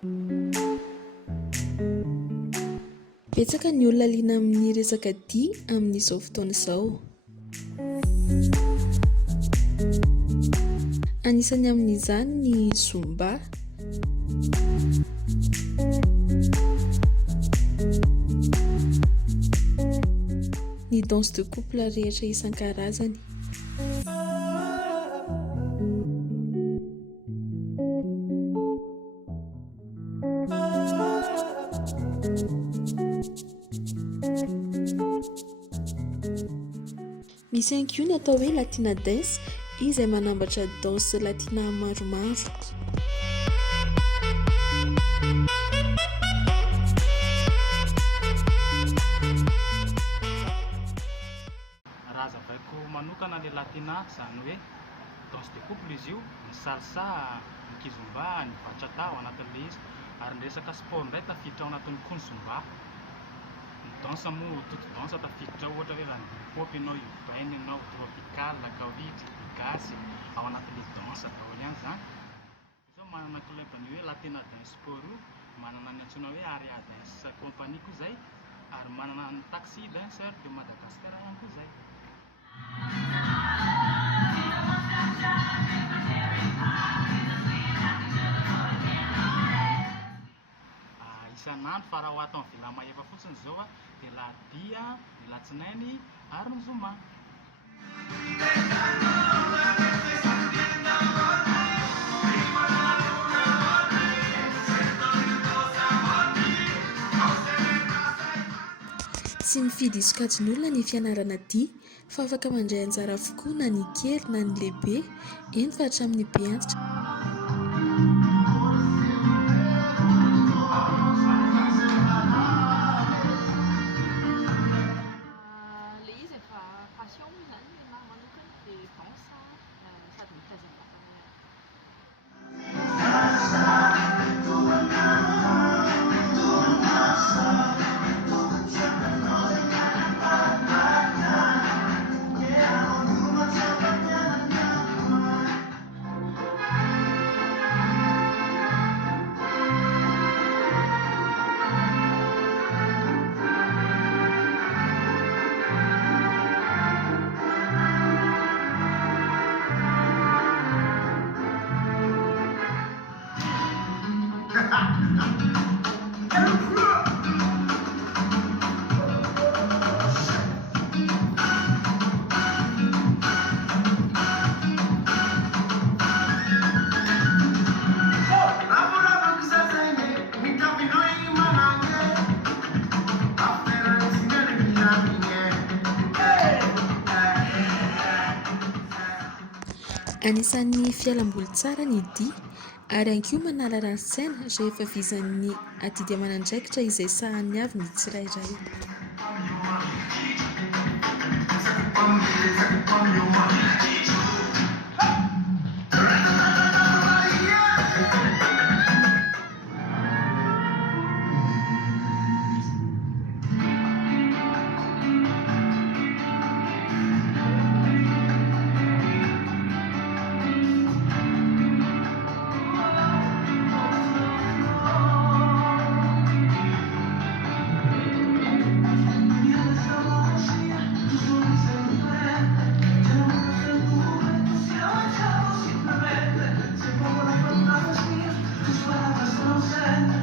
Betsaka ny olona liana amin'ny resaka dia amin'izao fotoana izao. Anisany amin'izany ny Zumba. Ny danse de couple rehetra isan-karazany. Misy ihany koa ny atao hoe Latina dance izay manambatra danse latina maromaro. Raha zavaiko manokana le latina zany hoe danse de couple izy io, ny salsa, ny kizomba, ny bachata ao anatin'ilay izy, ary ny resaka sport indray tafiditra ao anatin'ny kizomba. Ny danse moa toute danse tafiditra ohatra hoe raha hip hop ianao, urbaine ianao, tropical, kaoitry, gasy ao anatin'ilay danse daholo ihany zany. Izao manana club ny hoe Latina Dance Sport io, manana ny antsoina hoe Area Dance Compagnie koa zay, ary manana ny Taxi Danseur de Madagascar ihany koa zay. Isan'andro fa raha ho atao amin'ny vila efa fotsiny zao dia ladia, ny latsinainy ary ny zoma. Tsy mifidy isokajiny olona ny fianarana dia fa afaka mandray anjara avokoa na ny kely na ny lehibe, eny fa hatramin'ny be antitra. Le izy efa passion zany ny anahy manokana dia danse sady mitazam-batana ihany. Anisan'ny fialamboly tsara ny dia ary ihany koa manala rarin-tsaina rehefa vizan'ny adidy aman'andraikitra izay sahan'ny avy ny tsirairay. Simplemente, se pongo la fantasía, tus palabras no sé.